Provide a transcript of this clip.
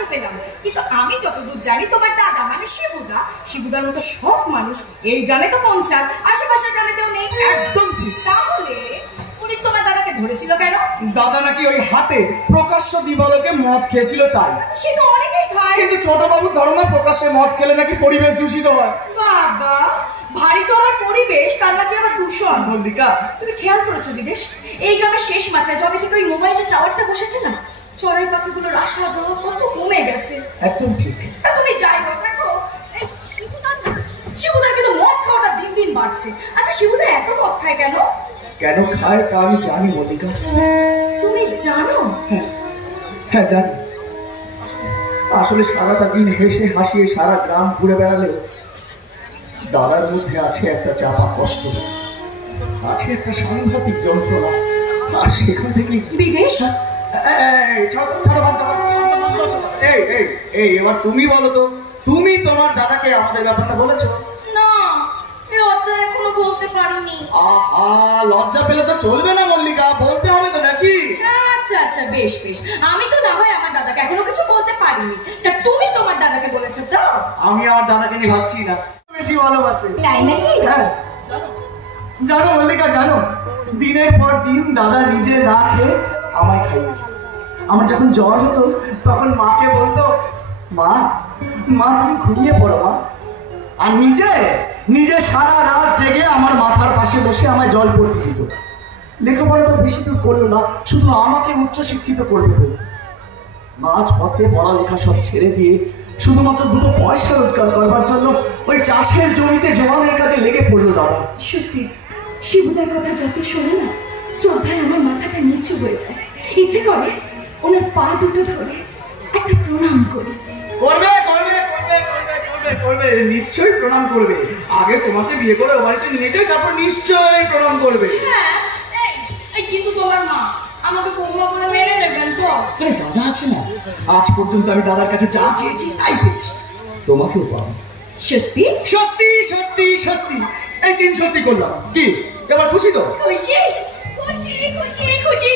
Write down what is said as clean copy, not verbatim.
মাত্র পেলাম, কিন্তু আমি যতদূর জানি তোমার দাদা মানে শিবুদার মতো সব মানুষ এই গ্রামে তো পৌঁছার, আশেপাশের গ্রামেতেও নেই। একদম ঠিক। তাহলে পুলিশ তোমার দাদাকে ধরেছিল কেন? দাদা নাকি ওই হাটে প্রকাশ্য দিবালোকে মদ খেয়েছিল তাই। সে তো অনেকেই খায়, কিন্তু ছোট বাবুর ধারণা প্রকাশ্যে মদ খেলে নাকি পরিবেশ দূষিত হয়। বাবা ভারী তো আমার পরিবেশ, তার নাকি আবার দূষণ। মল্লিকা, তুমি খেয়াল করেছো বিদেশ, এই গ্রামের শেষ মাত্রায় যবে থেকে ওই মোবাইলের টাওয়ারটা বসেছে না, চড়াই পাখিগুলোর আসা যাওয়া কত কমে গেছে। একদম ঠিক। তা তুমি যাই বলো, দেখো শিবুদার কিন্তু মদ খাওয়াটা দিন দিন বাড়ছে। আচ্ছা শিবুদা এত মদ খায় কেন? কেন খায় তা আমি জানি মল্লিকা। তুমি জানো? হ্যাঁ জানি। আসলে সারাটা দিন হেসে হাসিয়ে সারা গ্রাম ঘুরে বেড়ালেও দাদার মধ্যে আছে একটা চাপা কষ্ট, আছে একটা সাংঘাতিক যন্ত্রণা। আর সেখান থেকে বিদেশ। এবার তুমি বলো তো, তুমি তোমার দাদাকে আমাদের ব্যাপারটা বলেছো? না, লজ্জা এখনো বলতে পারিনি। আহা, লজ্জা পেলে তো চলবে না মল্লিকা, বলতে হবে তো নাকি? আচ্ছা আচ্ছা বেশ বেশ, আমি তো না হয় আমার দাদাকে এখনো কিছু বলতে পারিনি, তা তুমি তোমার দাদাকে বলেছো তো? আমি আমার দাদাকে নিয়ে ভাবছি না, বেশি ভালোবাসে। তাই নাকি? হ্যাঁ জানো মল্লিকা, জানো দিনের পর দিন দাদা নিজে না খেয়ে আমায় খাইয়েছে। আমার যখন জ্বর হতো তখন মাকে বলতো, মা মা তুমি ঘুমিয়ে পড়ো মা। আর নিজে নিজে সারা রাত জেগে আমার মাথার পাশে বসে আমায় জল পড়তে দিত। লেখাপড়াটা বেশি দূর করলো না, শুধু আমাকে উচ্চশিক্ষিত করবে বলে। মাঝ পথে পড়ালেখা সব ছেড়ে দিয়ে শুধুমাত্র দুটো পয়সা রোজগার করবার জন্য ওই চাষের জমিতে জোয়ানের কাজে লেগে পড়লো দাদা। সত্যি শিবুদার কথা যত শোনে না, শ্রদ্ধায় আমার মাথাটা নিচু হয়ে যায়। ইচ্ছে করে ওনার পা দুটো ধরে একটা প্রণাম করি। করবে করবে করবে করবে করবে, নিশ্চয়ই প্রণাম করবে। আগে তোমাকে বিয়ে করে ও বাড়িতে নিয়ে যাই, তারপর নিশ্চয়ই প্রণাম করবে। হ্যাঁ, কিন্তু তোমার মা আমাকে বৌমা বলে মেনে নেবেন তো? আরে দাদা আছে না, আজ পর্যন্ত আমি দাদার কাছে যা চেয়েছি তাই পেয়েছি, তোমাকেও পাবো। সত্যি সত্যি সত্যি সত্যি, এই দিন সত্যি করলাম। কি এবার খুশি তো? খুশি খুশি খুশি খুশি।